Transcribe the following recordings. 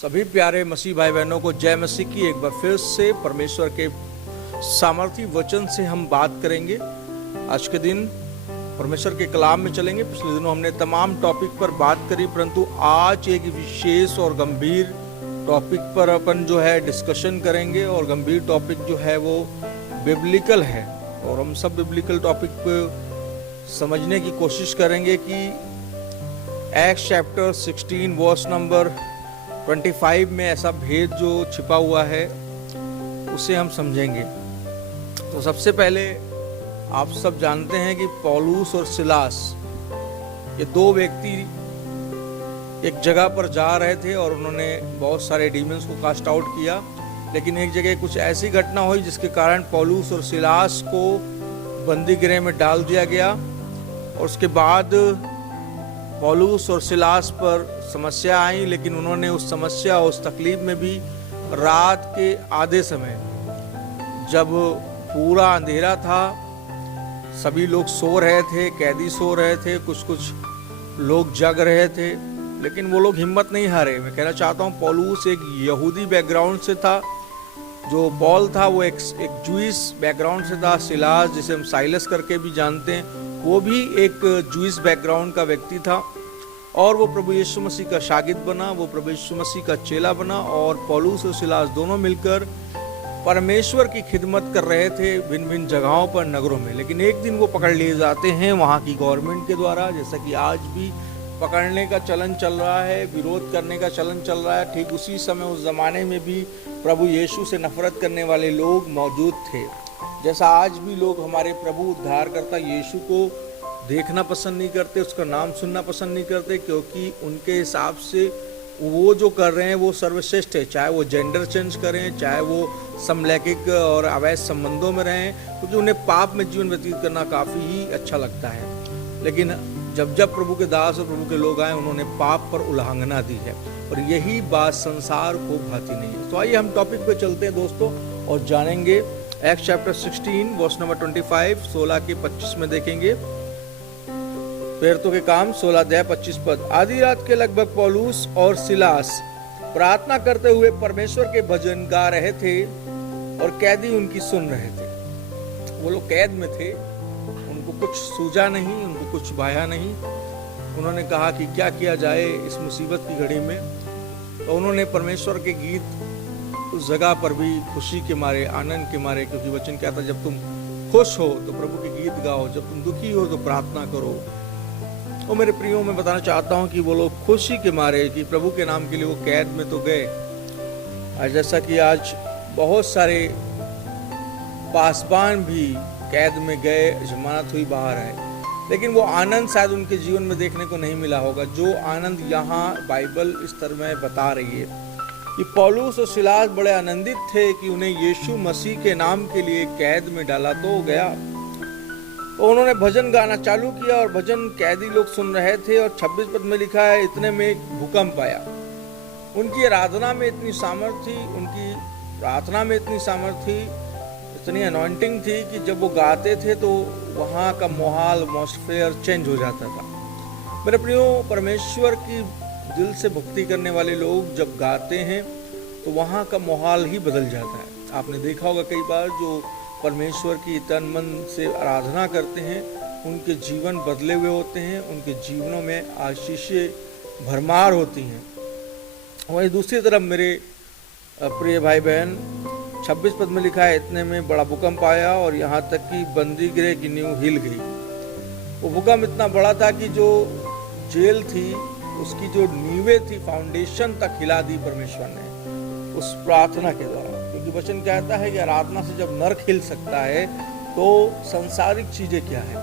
सभी प्यारे मसीह भाई बहनों को जय मसीह की। एक बार फिर से परमेश्वर के सामर्थी वचन से हम बात करेंगे। आज के दिन परमेश्वर के कलाम में चलेंगे। पिछले दिनों हमने तमाम टॉपिक पर बात करी, परंतु आज एक विशेष और गंभीर टॉपिक पर अपन जो है डिस्कशन करेंगे। और गंभीर टॉपिक जो है वो बिब्लिकल है, और हम सब बिब्लिकल टॉपिक को समझने की कोशिश करेंगे कि एक्ट्स चैप्टर 16 वर्स नंबर 25 में ऐसा भेद जो छिपा हुआ है उसे हम समझेंगे। तो सबसे पहले आप सब जानते हैं कि पौलुस और सिलास ये दो व्यक्ति एक जगह पर जा रहे थे और उन्होंने बहुत सारे डीमंस को कास्ट आउट किया, लेकिन एक जगह कुछ ऐसी घटना हुई जिसके कारण पौलुस और सिलास को बंदी गृह में डाल दिया गया। और उसके बाद पौलुस और सिलास पर समस्या आई, लेकिन उन्होंने उस समस्या उस तकलीफ में भी रात के आधे समय जब पूरा अंधेरा था, सभी लोग सो रहे थे, कैदी सो रहे थे, कुछ लोग जग रहे थे, लेकिन वो लोग हिम्मत नहीं हारे। मैं कहना चाहता हूँ पौलुस एक यहूदी बैकग्राउंड से था, जो पॉल था वो एक जूइश बैकग्राउंड से था। सिलास जिसे हम साइलस करके भी जानते हैं, वो भी एक जूइश बैकग्राउंड का व्यक्ति था, और वो प्रभु यीशु मसीह का शागिद बना, वो प्रभु यीशु मसीह का चेला बना। और पौलुस और सिलास दोनों मिलकर परमेश्वर की खिदमत कर रहे थे भिन्न भिन्न जगहों पर, नगरों में। लेकिन एक दिन वो पकड़ लिए जाते हैं वहाँ की गवर्नमेंट के द्वारा, जैसा कि आज भी पकड़ने का चलन चल रहा है, विरोध करने का चलन चल रहा है। ठीक उसी समय उस ज़माने में भी प्रभु यीशु से नफरत करने वाले लोग मौजूद थे। जैसा आज भी लोग हमारे प्रभु उद्धारकर्ता यीशु को देखना पसंद नहीं करते, उसका नाम सुनना पसंद नहीं करते, क्योंकि उनके हिसाब से वो जो कर रहे हैं वो सर्वश्रेष्ठ है। चाहे वो जेंडर चेंज करें, चाहे वो समलैंगिक और अवैध संबंधों में रहें, क्योंकि उन्हें पाप में जीवन व्यतीत करना काफ़ी ही अच्छा लगता है। लेकिन जब जब प्रभु के दास और प्रभु के लोग आए, उन्होंने पाप पर उल्लंघना दी है, और यही बात संसार को भाती नहीं है। तो आइए हम टॉपिक पे चलते हैं दोस्तों, और जानेंगे एक्ट्स चैप्टर 16 वर्स नंबर 25 16 के 25 में देखेंगे। प्रेरितों के काम 16 अध्याय 25 पद। आधी रात के लगभग पौलुस और सिलास प्रार्थना करते हुए परमेश्वर के भजन गा रहे थे, और कैदी उनकी सुन रहे थे। वो लोग कैद में थे, उनको कुछ सूझा नहीं, उनको कुछ भाया नहीं। उन्होंने कहा कि क्या किया जाए इस मुसीबत की घड़ी में। तो उन्होंने परमेश्वर के गीत उस जगह पर भी खुशी के मारे, आनंद के मारे, क्योंकि वचन क्या था, जब तुम खुश हो तो प्रभु के गीत गाओ, जब तुम दुखी हो तो प्रार्थना करो। और मेरे प्रियो, मैं बताना चाहता हूँ कि वो लोग खुशी के मारे कि प्रभु के नाम के लिए वो कैद में तो गए। आज जैसा कि आज बहुत सारे पासबान भी कैद में गए, जमानत हुई, बाहर आए, लेकिन वो आनंद शायद उनके जीवन में देखने को नहीं मिला होगा जो आनंद यहाँ बाइबल इस तरह में बता रही है कि पौलुस और सिलास बड़े आनंदित थे कि उन्हें यीशु मसीह के नाम के लिए कैद में डाला तो गया। तो उन्होंने भजन गाना चालू किया, और भजन कैदी लोग सुन रहे थे। और 26 पद में लिखा है, इतने में एक भूकंप आया। उनकी आराधना में इतनी सामर्थ थी, उनकी प्रार्थना में इतनी सामर्थ थी, इतनी अनॉइंटिंग थी कि जब वो गाते थे तो वहाँ का माहौल, एटमॉस्फेयर चेंज हो जाता था। मेरे प्रियो, परमेश्वर की दिल से भक्ति करने वाले लोग जब गाते हैं तो वहाँ का माहौल ही बदल जाता है। आपने देखा होगा कई बार जो परमेश्वर की तन मन से आराधना करते हैं, उनके जीवन बदले हुए होते हैं, उनके जीवनों में आशीषें भरमार होती हैं। वहीं दूसरी तरफ मेरे प्रिय भाई बहन, 26 पद में लिखा है, इतने में बड़ा भूकंप आया और यहाँ तक कि बंदी गृह की नींव हिल गई। वो भूकंप इतना बड़ा था कि जो जेल थी उसकी जो नींवें थी, फाउंडेशन तक हिला दी परमेश्वर ने उस प्रार्थना के द्वारा। क्योंकि वचन कहता है कि आराधना से जब नरक हिल सकता है तो संसारिक चीजें क्या है।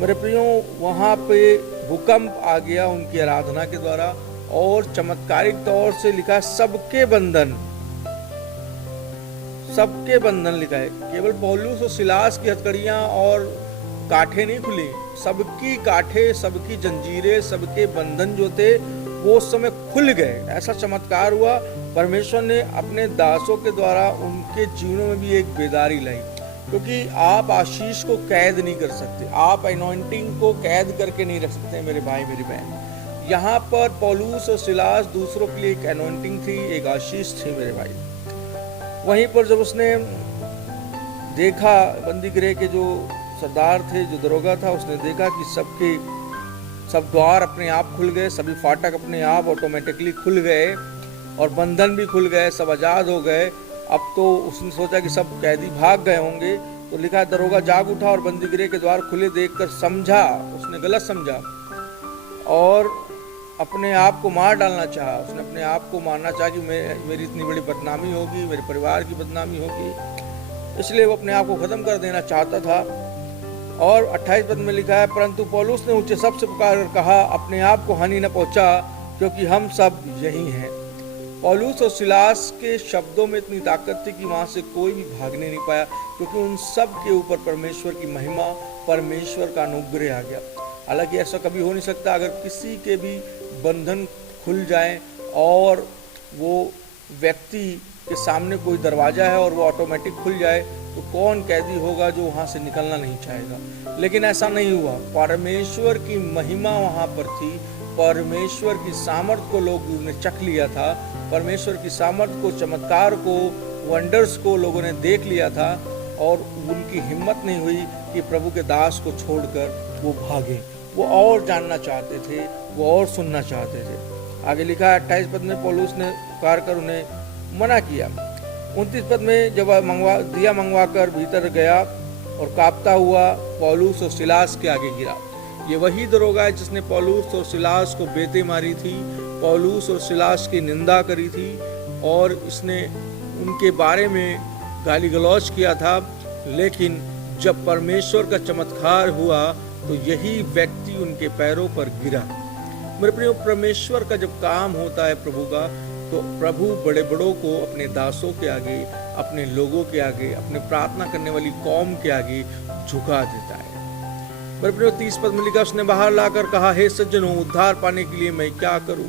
मेरे प्रियो, वहाँ पे भूकंप आ गया उनकी आराधना के द्वारा, और चमत्कारिक तौर से लिखा सबके बंधन लिखा है। केवल पौलुस और सिलास की हथकड़ियां और काठे नहीं खुली, सबकी काठे, सबकी जंजीरें, सबके बंधन जो थे वो उस समय खुल गए। ऐसा चमत्कार हुआ। परमेश्वर ने अपने दासों के द्वारा उनके जीवनों में भी एक बेदारी लाई, क्योंकि आप आशीष को कैद नहीं कर सकते, आप अनॉइंटिंग को कैद करके नहीं रख सकते। मेरे भाई मेरी बहन, यहाँ पर पौलुस और सिलास दूसरों के लिए एक एनॉइंटिंग थी, एक आशीष थी मेरे भाई। वहीं पर जब उसने देखा, बंदी गृह के जो सरदार थे, जो दरोगा था, उसने देखा कि सब द्वार अपने आप खुल गए, सभी फाटक अपने आप ऑटोमेटिकली खुल गए और बंधन भी खुल गए, सब आज़ाद हो गए। अब तो उसने सोचा कि सब कैदी भाग गए होंगे, तो लिखा दरोगा जाग उठा और बंदी गृह के द्वार खुले देखकर समझा, उसने गलत समझा और अपने आप को मार डालना चाहा। उसने अपने आप को मारना चाहा कि मेरी इतनी बड़ी बदनामी होगी, मेरे परिवार की बदनामी होगी, इसलिए वो अपने आप को ख़त्म कर देना चाहता था। और 28 पद में लिखा है, परंतु पौलुस ने ऊंचे शब्द से पुकार कर कहा, अपने आप को हानि न पहुंचा, क्योंकि हम सब यही हैं। पौलुस और सिलास के शब्दों में इतनी ताकत थी कि वहाँ से कोई भी भागने नहीं पाया, क्योंकि उन सब के ऊपर परमेश्वर की महिमा, परमेश्वर का अनुग्रह आ गया। हालांकि ऐसा कभी हो नहीं सकता, अगर किसी के भी बंधन खुल जाए और वो व्यक्ति के सामने कोई दरवाज़ा है और वो ऑटोमेटिक खुल जाए, तो कौन कैदी होगा जो वहाँ से निकलना नहीं चाहेगा। लेकिन ऐसा नहीं हुआ, परमेश्वर की महिमा वहाँ पर थी, परमेश्वर की सामर्थ को लोगों ने चख लिया था, परमेश्वर की सामर्थ को, चमत्कार को, वंडर्स को लोगों ने देख लिया था और उनकी हिम्मत नहीं हुई कि प्रभु के दास को छोड़कर वो भागे। वो और जानना चाहते थे, वो और सुनना चाहते थे। आगे लिखा है 28 पद में, पौलुस ने पुकार कर उन्हें मना किया। 29 पद में, जब दिया मंगवा कर भीतर गया और कांपता हुआ पौलुस और सिलास के आगे गिरा। ये वही दरोगा है जिसने पौलुस और सिलास को बेते मारी थी, पौलुस और सिलास की निंदा करी थी और इसने उनके बारे में गाली गलौज किया था। लेकिन जब परमेश्वर का चमत्कार हुआ तो यही व्यक्ति उनके पैरों पर गिरा। मेरे प्रियो, परमेश्वर का जब काम होता है प्रभु का, तो प्रभु बड़े बड़ों को अपने दासों के आगे, अपने लोगों के आगे, अपने प्रार्थना करने वाली कौम के आगे झुका देता है। मेरे प्रियो, 30 पद में लिखा, उसने बाहर लाकर कहा, हे सज्जनों, उद्धार पाने के लिए मैं क्या करूं?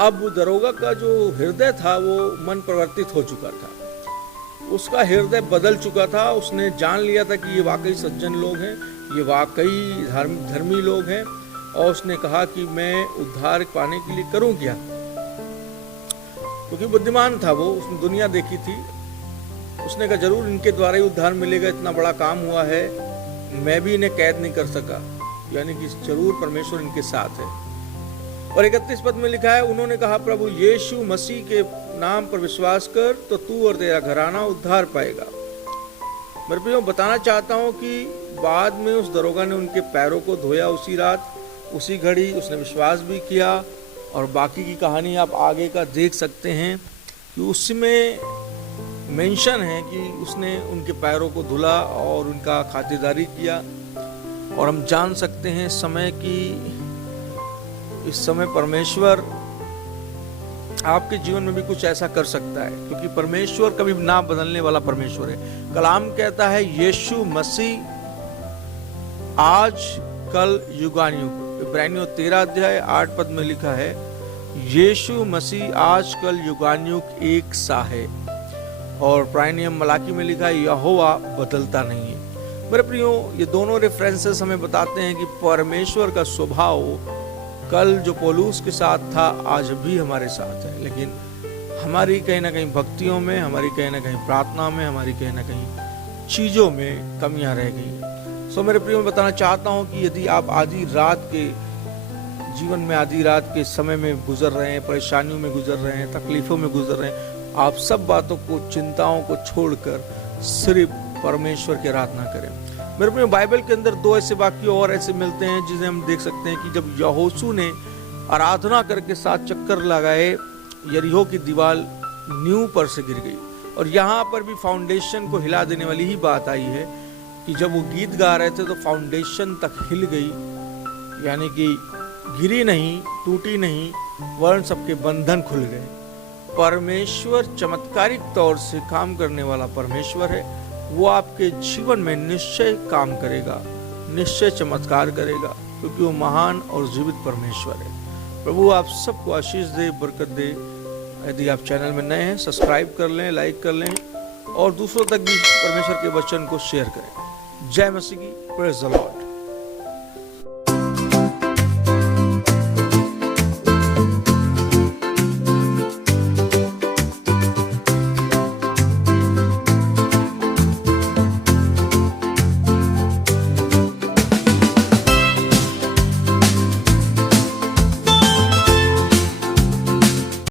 अब दरोगा का जो हृदय था वो मन परिवर्तित हो चुका था, उसका हृदय बदल चुका था। उसने जान लिया था कि ये वाकई सज्जन लोग हैं, ये वाकई धर्मी लोग हैं, और उसने कहा कि मैं उद्धार पाने के लिए करूं क्या? क्योंकि बुद्धिमान था वो, उसने दुनिया देखी थी। उसने कहा जरूर इनके द्वारा ही उद्धार मिलेगा, इतना बड़ा काम हुआ है, मैं भी इन्हें कैद नहीं कर सका, यानी कि जरूर परमेश्वर इनके साथ है। और 31 पद में लिखा है, उन्होंने कहा, प्रभु यीशु मसीह के नाम पर विश्वास कर तो तू और तेरा घराना उद्धार पाएगा। मेरे प्रियो, बताना चाहता हूँ कि बाद में उस दरोगा ने उनके पैरों को धोया उसी रात, उसी घड़ी उसने विश्वास भी किया। और बाकी की कहानी आप आगे का देख सकते हैं कि उसमें मेंशन है कि उसने उनके पैरों को धुला और उनका खातिरदारी किया। और हम जान सकते हैं समय की, इस समय परमेश्वर आपके जीवन में भी कुछ ऐसा कर सकता है, क्योंकि परमेश्वर कभी ना बदलने वाला परमेश्वर है। कलाम कहता है यीशु मसीह आज कल युगानुयुग। इब्रानियों 13 अध्याय 8 पद में लिखा है, यीशु मसीह आज कल युगानुयुग एक सा है। और प्रायनियम मलाकी में लिखा है, यहोवा बदलता नहीं है। मेरे प्रियो, ये दोनों रेफरेंसेस हमें बताते हैं कि परमेश्वर का स्वभाव कल जो पौलुस के साथ था आज भी हमारे साथ है। लेकिन हमारी कहीं ना कहीं भक्तियों में, हमारी कहीं ना कहीं प्रार्थना में, हमारी कहीं ना कहीं चीज़ों में कमियां रह गई। सो मेरे प्रियो, मैं बताना चाहता हूं कि यदि आप आधी रात के जीवन में, आधी रात के समय में गुजर रहे हैं, परेशानियों में गुजर रहे हैं, तकलीफों में गुजर रहे हैं, आप सब बातों को, चिंताओं को छोड़कर सिर्फ परमेश्वर की आराधना करें। मेरे प्रियो, बाइबल के अंदर 2 ऐसे वाक्य और ऐसे मिलते हैं जिन्हें हम देख सकते हैं कि जब यहोशू ने आराधना करके 7 चक्कर लगाए, यरीहो की दीवार नींव पर से गिर गई। और यहाँ पर भी फाउंडेशन को हिला देने वाली ही बात आई है कि जब वो गीत गा रहे थे तो फाउंडेशन तक हिल गई, यानी कि गिरी नहीं, टूटी नहीं, वरन सबके बंधन खुल गए। परमेश्वर चमत्कारिक तौर से काम करने वाला परमेश्वर है। वो आपके जीवन में निश्चय काम करेगा, निश्चय चमत्कार करेगा, क्योंकि वो महान और जीवित परमेश्वर है। प्रभु आप सबको आशीष दे, बरकत दे। यदि आप चैनल में नए हैं, सब्सक्राइब कर लें, लाइक कर लें और दूसरों तक भी परमेश्वर के वचन को शेयर करें। जय मसीह की, प्रेज़ द लॉर्ड।